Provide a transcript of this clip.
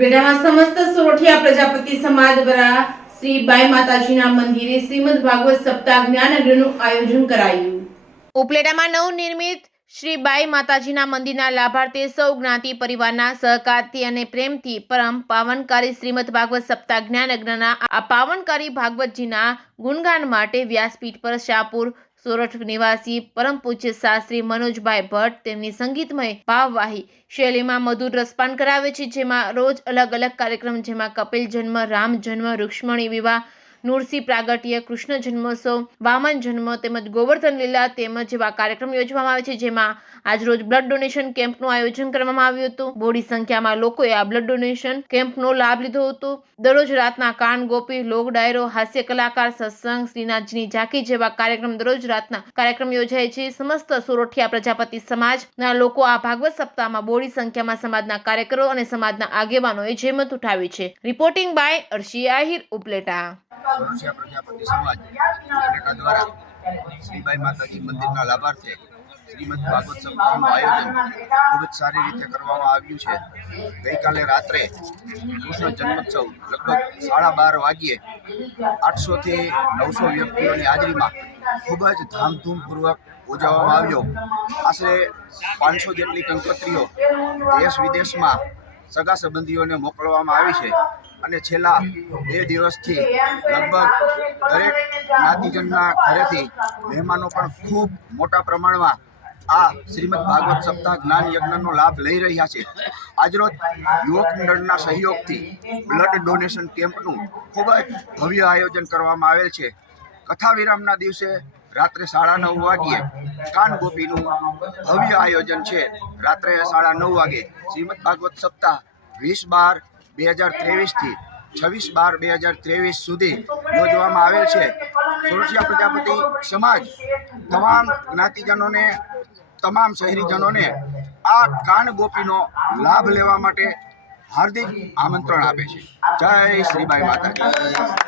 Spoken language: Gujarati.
ઉપલેટામાં સમસ્ત સોરઠિયા પ્રજાપતિ સમાજ દ્વારા શ્રી બાઈ માતાજીના મંદિરે શ્રીમદ ભાગવત સપ્તાહ જ્ઞાન યજ્ઞનું આયોજન કરાયું। ઉપલેટામાં નવનિર્મિત શ્રી બાઈ માતાજીના મંદિરના લાભાર્થે સૌ જ્ઞાતિ પરિવારના સહકારથી અને પ્રેમથી પરમ પાવનકારી શ્રીમદ ભાગવત સપ્તાહ જ્ઞાન યજ્ઞના આ પાવનકારી ભાગવતજીના ગુણગાન માટે વ્યાસપીઠ પર શાહપુર સોરઠ નિવાસી પરમ પૂજ્ય શાસ્ત્રી મનોજભાઈ ભટ્ટ તેમની સંગીતમય ભાવવાહી શૈલીમાં મધુર રસપાન કરાવે છે, જેમાં રોજ અલગ અલગ કાર્યક્રમ જેમાં કપિલ જન્મ, રામ જન્મ, રૂક્ષ્મણી વિવાહ, નૂરસિંહ પ્રાગટ્ય, કૃષ્ણ જન્મોત્સવ, વામન જન્મ તેમજ ગોવર્ધન લીલા તેમજ જેવા કાર્યક્રમ યોજવામાં આવે છે, જેમાં આજરોજ બ્લડ ડોનેશન કેમ્પનું આયોજન કરવામાં આવ્યું હતું। બોડી સંખ્યામાં લોકોએ આ બ્લડ ડોનેશન કેમ્પનો લાભ લીધો હતો। દરરોજ રાતના કાન ગોપી, લોક ડાયરો, હાસ્ય કલાકાર, સત્સંગ, શ્રીનાથજીની ઝાંકી જેવા કાર્યક્રમ દરરોજ રાતના કાર્યક્રમ યોજાય છે। સમસ્ત સોરઠિયા પ્રજાપતિ સમાજના લોકો આ ભાગવત સપ્તાહમાં બોડી સંખ્યામાં સમાજના કાર્યકરો અને સમાજના આગેવાનોએ જહેમત ઉઠાવી છે। Reporting by Arshi Ahir, Upleta. સોરઠિયા પ્રજાપતિ સમાજ ઉપલેટા દ્વારા શ્રીબાઈ માતાજી મંદિરના લાભાર્થે શ્રીમદ ભાગવત સપ્તાહનું આયોજન ખૂબ જ સારી રીતે કરવામાં આવ્યું છે। ગઈકાલે રાત્રે કૃષ્ણ જન્મોત્સવ લગભગ 12:30 વાગ્યે 800 થી 900 વ્યક્તિઓની હાજરીમાં ખૂબ જ ધામધૂમપૂર્વક ઉજવવામાં આવ્યો। આશરે 500 જેટલી કંકોત્રીઓ દેશ વિદેશમાં સગા સંબંધીઓને મોકલવામાં આવી છે અને છેલ્લા 2 દિવસથી લગભગ દરેક જ્ઞાતિજનના ઘરેથી મહેમાનો પણ ખૂબ મોટા પ્રમાણમાં આ શ્રીમદ ભાગવત સપ્તાહ જ્ઞાન યજ્ઞનો લાભ લઈ રહ્યા છે। આજરોજ યુવક મંડળના સહયોગથી બ્લડ ડોનેશન કેમ્પનું ખૂબ જ ભવ્ય આયોજન કરવામાં આવેલ છે। કથા વિરામના દિવસે રાત્રે 9:30 વાગ્યે કાન ગોપીનું ભવ્ય આયોજન છે। રાત્રે 9:30 વાગે શ્રીમદ ભાગવત સપ્તાહ 20/12/2023 થી 26/12/2023 સુધી યોજવામાં આવેલ છે। સોરઠિયા પ્રજાપતિ સમાજ તમામ જ્ઞાતિજનોને, તમામ શહેરીજનોને આ કાન ગોપીનો લાભ લેવા માટે હાર્દિક આમંત્રણ આપે છે। જય શ્રીબાઈ માતાજી।